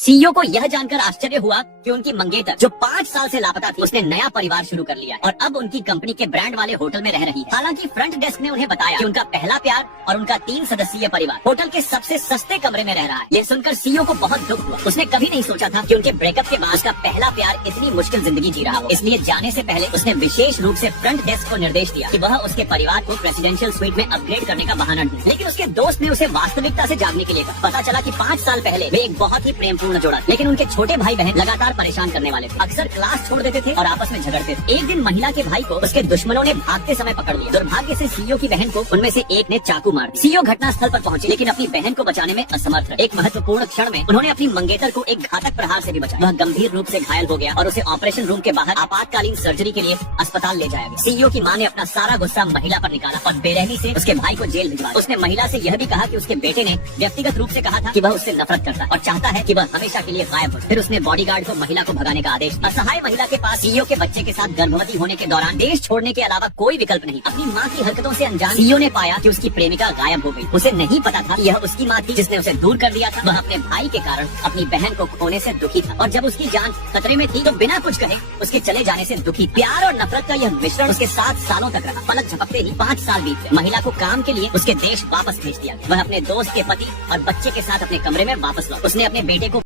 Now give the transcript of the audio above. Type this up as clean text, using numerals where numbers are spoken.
CEO को यह जानकर आश्चर्य हुआ कि उनकी मंगेतर जो 5 साल से लापता थी, उसने नया परिवार शुरू कर लिया और अब उनकी कंपनी के ब्रांड वाले होटल में रह रही है। हालांकि फ्रंट डेस्क ने उन्हें बताया कि उनका पहला प्यार और उनका 3 सदस्यीय परिवार होटल के सबसे सस्ते कमरे में रह रहा है। यह सुनकर सीईओ को बहुत दुख हुआ। उसने कभी नहीं सोचा था कि उनके ब्रेकअप के बाद उसका पहला प्यार इतनी मुश्किल जिंदगी जी रहा हो। इसलिए जाने से पहले उसने विशेष रूप से फ्रंट डेस्क को निर्देश दिया कि वह उसके परिवार को प्रेसिडेंशियल स्वीट में अपग्रेड करने का बहाना ढूंढे। लेकिन उसके दोस्त ने उसे वास्तविकता से जागने के लिए कहा। पता चला कि 5 साल पहले वे एक बहुत ही प्रेमपूर्ण जोड़ा थे, लेकिन उनके छोटे भाई बहन लगातार परेशान करने वाले थे। अक्सर क्लास छोड़ देते थे और आपस में झगड़ते थे। एक दिन महिला के भाई को उसके दुश्मनों ने भागते समय पकड़ लिया। दुर्भाग्य से सीईओ की बहन को उनमें से एक ने चाकू मार दिया। सीईओ घटनास्थल पर पहुंचे, लेकिन अपनी बहन को बचाने में असमर्थ रहे। एक महत्वपूर्ण क्षण में उन्होंने अपनी मंगेतर को एक घातक प्रहार से भी बचाया। वह गंभीर रूप से घायल हो गया और उसे ऑपरेशन रूम के बाहर आपातकालीन सर्जरी के लिए अस्पताल ले जाया गया। सीईओ की मां ने अपना सारा गुस्सा महिला पर निकाला और बेरहमी से उसके भाई को जेल भिजवा दिया। उसने महिला से यह भी कहा कि उसके बेटे ने व्यक्तिगत रूप से कहा था कि वह उससे नफरत करता है और चाहता है कि वह हमेशा के लिए गायब हो। फिर उसने बॉडीगार्ड को महिला को भगाने का आदेश दिया। असहाय महिला के पास सीईओ के बच्चे के साथ गर्भवती होने के दौरान देश छोड़ने के अलावा कोई विकल्प नहीं। अपनी मां की हरकतों से अनजान सीईओ ने पाया कि उसकी प्रेमिका गायब हो गई। उसे नहीं पता था कि यह उसकी मां थी जिसने उसे दूर कर दिया था। वह अपने भाई के कारण अपनी बहन को खोने से दुखी था और जब उसकी जान खतरे में थी तो बिना कुछ कहे उसके चले जाने से दुखी। प्यार और नफरत का यह मिश्रण उसके 7 सालों तक रहा। पलक झपकते ही 5 साल बीत गए। महिला को काम के लिए उसके देश वापस भेज दिया गया। वह अपने दोस्त के पति और बच्चे के साथ अपने कमरे में वापस लौटा। उसने अपने बेटे को